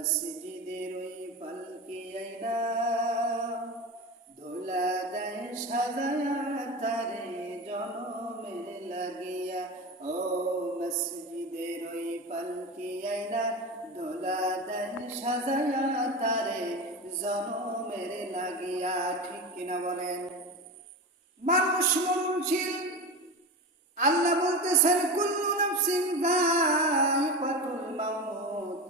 মসজিদের ওই পালকি আইনা ধোলা দেয় সাজায়া তারে জনমের লাগিয়া। ও মসজিদের ওই পালকি আইনা ধোলা দেয় সাজায়া তারে জনমের লাগিয়া। ঠিক কিনা বলেন? মানুষ মরণশীল। আল্লাহ বলতেছেন, কুল্লু নাফসিন যায়িকাতুল মাউত।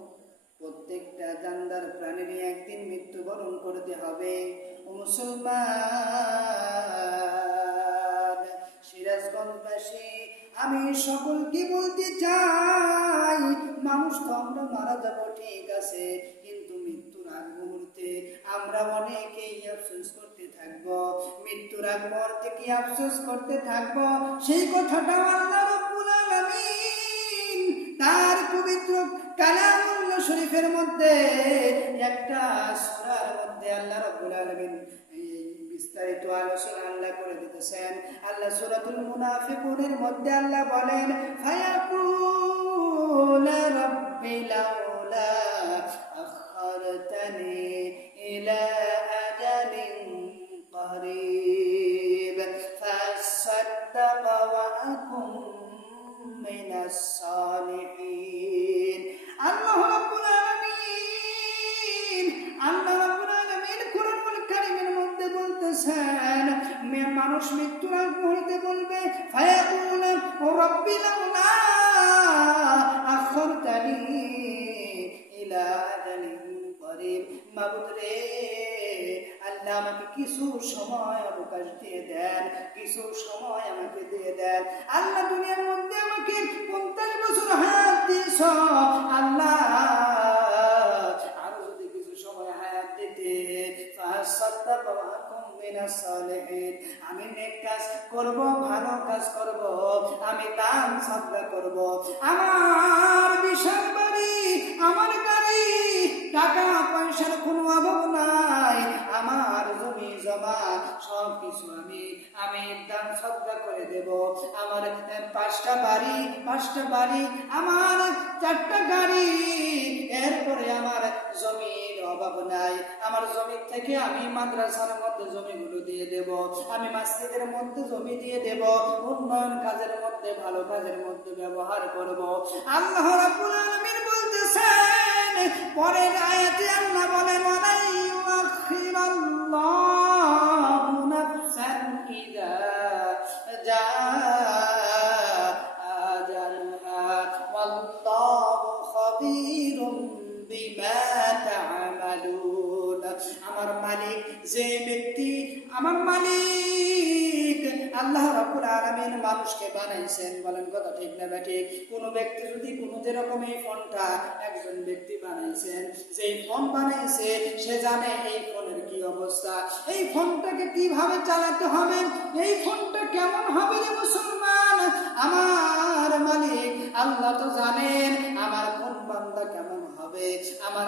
প্রত্যেকটা জানদার প্রাণীরই একদিন মৃত্যুবরণ করতে হবে। ও মুসলমান, সিরাজগঞ্জবাসী, আমি সকলকে বলতে চাই, মানুষ তো আমরা মারা যাব, ঠিক আছে, কিন্তু মৃত্যুর আগ মুহূর্তে আমরা অনেকেই আফসোস করতে থাকব। মৃত্যুর আগ মুহূর্তে কি আফসোস করতে থাকব? সেই কথাটা আল্লাহ মধ্যে একটা সূরার মধ্যে আল্লাহ রাব্বুল আলামিন এই বিস্তারিত আলোচনা আল্লাহ করে দিতেছেন আল্লাহ সূরাতুল মুনাফিকুনের মধ্যে আল্লাহ বলেন ফায়াকুল রাব্বি লাউলা আখরতনি ইলা আজালিন قريب فاصدق وأكن من الصالحين মানুষ মৃত্যুর আগ মুহূর্তে বলবে আমাকে কিছু সময় অবকাশ দিয়ে দেন, কিছু সময় আমাকে দিয়ে দেন। আল্লাহ দুনিয়ার মধ্যে আমাকে পঞ্চাশ বছর হায়াত দিয়েছ। আমি নেক কাজ করব, ভালো কাজ করব, আমি দান সাদকা করব। আমার বিশাল বাড়ি, আমার গাড়ি, টাকা পয়সার কোনো অভাব নাই, আমার জমি জমা সব কিছু আমি আমি দান সদ্গা করে দেব। আমার পাঁচটা বাড়ি পাঁচটা বাড়ি, আমার চারটা গাড়ি অভাব নাই। আমার জমি থেকে আমি মাদ্রাসার মধ্যে জমিগুলো দিয়ে দেব, আমি মাসজিদের মধ্যে জমি দিয়ে দেব, উন্নয়ন কাজের মধ্যে, ভালো কাজের মধ্যে ব্যবহার করব। আল্লাহ রাব্বুল আলামিন বলতেছেন, পরের আয়াতে আল্লাহ বলেন, ওয়ালাই ইউআখিরাল্লাহু যে ব্যক্তি আমার মালিক, আল্লাহ রাব্বুল আলামিন মানুষকে বানাইছেন, বলেন কথা ঠিক না ঠিক কোন ব্যক্তি যদি কোন যেরকম এই ফোনটা একজন ব্যক্তি বানাইছেন, যেই ফোন বানাইছে, সে জানে এই ফোনের কি অবস্থা। এই ফোনটাকে কীভাবে চালাতে হবে? এই ফোনটা কেমন হবে রে মুসলমান? আমার মালিক, আল্লাহ তো জানেন আমার কোন বান্দা কেমন হবে। আমার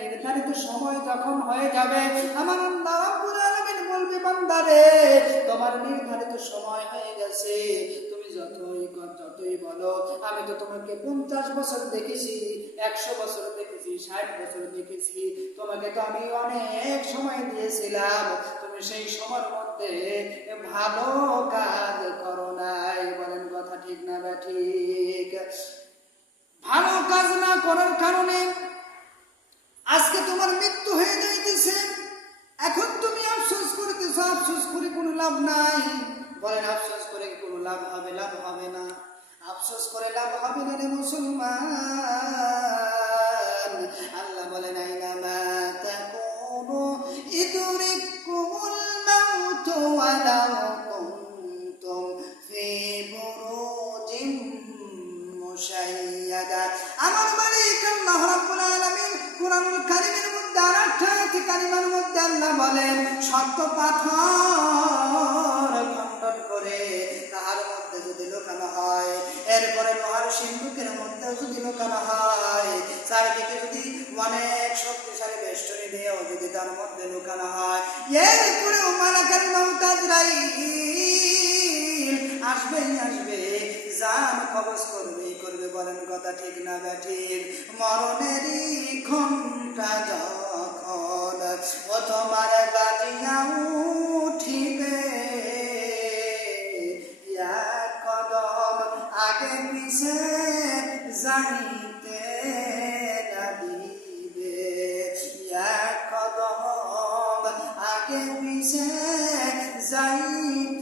নির্ধারিত সময় যখন হয়ে যাবে, আমার আল্লাহ বলবে বান্দারে তোমার নির্ধারিত সময় হয়ে গেছে। আমি তো তোমাকে পঞ্চাশ বছর দেখেছি, একশো বছর দেখেছি, ষাট বছর দেখেছি। তোমাকে তো আমি অনেক সময় দিয়েছিলাম। তুমি সেই সময়ের মধ্যে ভালো কাজ করো নাই। বলেন কথা ঠিক না ঠিক? ভালো কাজ না করার কারণে লাভ নাই। বলেন, আফসোস করে কোনো লাভ হবে? লাভ হবে না। আফসোস করে লাভ হবে না রে মুসলমান। আল্লাহ বলেন, আইনা মা তাকুনু ইদরিকুমুল মাউত আমার মালিক আল্লাহ রাব্বুল আলামিন কুরআনুল কারীমের মধ্যে আরেকটা মধ্যে আল্লাহ বলেন শক্ত পাথর সিন্ধুকের মধ্যে যদি লুকানো হয়, চারিদিকে যদি অনেক শক্তিশালী বেষ্টনী দিয়েও যদি তার মধ্যে লুকানো হয়, এরপরেও মালাকাল মাউতাজরাইল আসবেই আসবে, জান কবজ করবে করবে, বলেন কথা ঠিক না ব্যাঠিক মরণেরই ঘণ্টা যখন ও তোমার বাজিয়া আগে পিছে যাইতে না দিবে